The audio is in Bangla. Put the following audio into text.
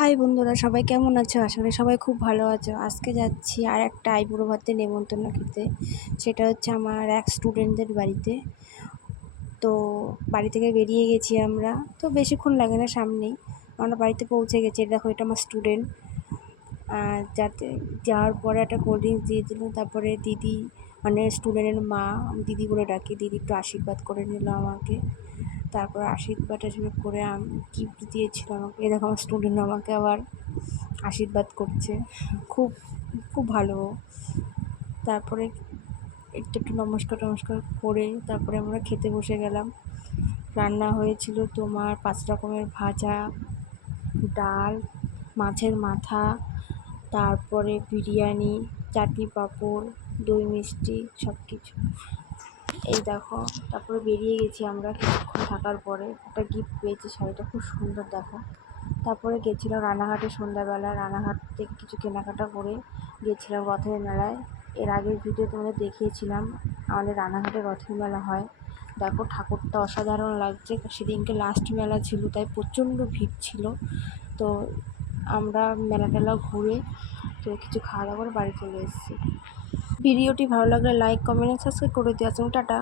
হাই বন্ধুরা, সবাই কেমন আছো? আশা করি সবাই খুব ভালো আছো। আজকে যাচ্ছি আর একটা আইবুড়ো ভাতের নেমন্তন্ন খেতে। সেটা হচ্ছে আমার এক স্টুডেন্টদের বাড়িতে। তো বাড়ি থেকে বেরিয়ে গেছি আমরা, তো বেশিক্ষণ লাগে না, সামনেই আমরা বাড়িতে পৌঁছে গেছি। দেখো, এটা আমার স্টুডেন্ট। যাতে যাওয়ার পরে একটা কোল্ড ড্রিঙ্কস দিয়ে দিল। তারপরে দিদি, মানে স্টুডেন্টের মা, আমি দিদি বলে ডাকি, দিদি একটু আশীর্বাদ করে নিল আমাকে। তারপর আশীর্বাদ করে গিফট দিয়েছিল আমাকে। এ দেখো, আমার স্টুডেন্ট আমাকে আবার আশীর্বাদ করছে। খুব খুব ভালো। তারপরে একটু নমস্কার টমস্কার করে তারপরে আমরা খেতে বসে গেলাম। রান্না হয়েছিল তোমার 5 রকমের ভাজা, ডাল, মাছের মাথা, তারপরে বিরিয়ানি, চাটনি, পাঁপড়, দই মিষ্টি, সব কিছু। এই দেখো, তারপরে বেরিয়ে গেছি আমরা। কিছুক্ষণ থাকার পরে একটা গিফট পেয়েছি, শাড়িটা খুব সুন্দর দেখো। তারপরে গেছিলাম রানাঘাটে সন্ধ্যাবেলা। রানাঘাট থেকে কিছু কেনাকাটা করে গেছিলাম রথের মেলায়। এর আগের ভিডিও তোমাদের দেখিয়েছিলাম আমাদের রানাঘাটে রথের মেলা হয়। দেখো, ঠাকুরটা অসাধারণ লাগছে। সেদিনকে লাস্ট মেলা ছিল, তাই প্রচণ্ড ভিড় ছিল। তো আমরা মেলা টেলা ঘুরে তো কিছু খাওয়া দাওয়া করে বাড়ি চলে এসেছি। ভিডিওটি ভালো লাগলে লাইক, কমেন্ট, সাবস্ক্রাইব করে দিও। টাটা।